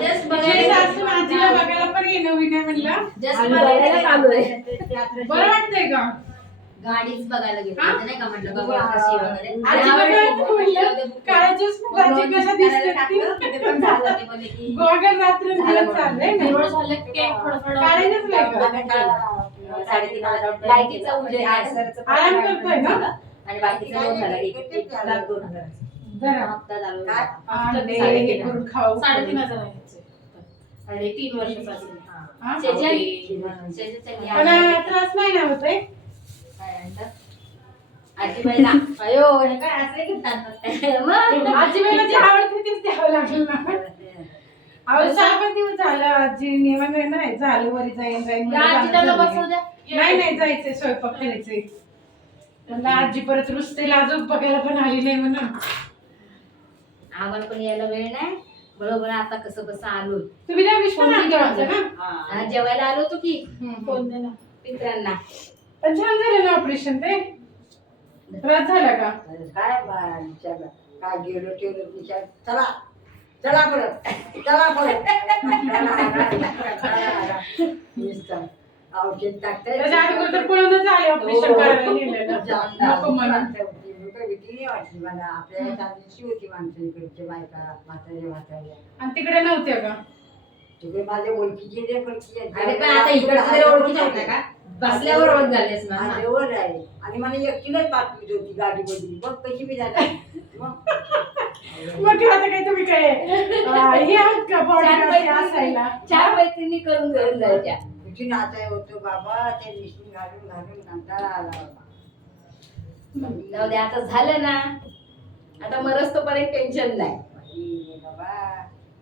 Just बघायला आजीला बघायला पण ये नवीन आहे म्हणलं. जस्ट बघायला चालू आहे. बरं वाटतंय का? गाडीच बघायला गेलो नाही का म्हटलं बघा कशी वगैरे. आजी बघायला म्हणलं काळजीच भाजी कशा दिसते ते पण झालं ते बोलले की गोगल रात्र चाललंय ना. दिवस झाले केक थोडं काढायचंच नाही का? 3:30 लाईटीचा उजेड आराम करतोय ना? आणि बाकीचा लोन झाला 1,02,000 जरा हप्ता झाला आणि करून खाऊ 3,500 आहे आणि 3 वर्षाचा असेल. हा? पण त्रास नाही ना होत आहे? आजीबाईला अयो हे काय असं घेतात मग आजीबाईला जे आवडते तेच द्यावं लागेल ना. अहो 6 दिवस झालं आजी नियम नाही झालं वरी जाईन आजी त्याला बसवू द्या. नाही जायचंय स्वयंपाक करायचंय. म्हणलं आजी परत रुसते लाजूक बघायला पण आली नाही म्हणून. आम्हाला पण यायला वेळ नाही बरोबर. आता कसं आलो तुम्ही त्या विश्वास ना जेवायला आलो होतो की फोन दे ना मित्रांना. पण छान झालं ना ऑपरेशन ते. त्रास झाला का? काय गेलो टेलो विचार चला चला परत औषध टाकताय त्याच्या अगोदर पळूनच आले ऑपरेशन करायला नेलेलं. नको म्हणून. भीती वाटली मला. आपल्या चांदीची होती माणसं इकडचे बायका म्हाताऱ्या आणि तिकडे नव्हते का? तिकडे माझ्या ओळखीचे जे ओळखीचे अरे पण आता इकडे ओळखीच होत्या का? बसल्यावर ओळख झालीस ना. माझ्यावर आहे आणि मला एकटीलाच पाठवली होती गाडी मधून. मग कशी मी जाणार मग आता काय तुम्ही काय हे आहात का बॉडी असायला? 4 मैत्रिणी करून घेऊन जायच्या. किती नाचाय होतो बाबा. ते मिशन घालून कंटाळा आला बाबा. जाऊ दे आता झालं ना. आता मरस तोपर्यंत टेन्शन नाही. बाबा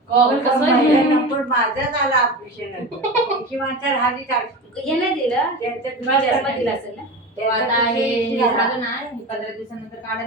गॉगल कसं आहे? पण माझाच आला ऑपरेशन. त्याची माणसं राहिली हे नाही दिलं त्यांचं जन्म दिला असेल ना. तेव्हा आता हे झालं ना 15 दिवसानंतर काढायला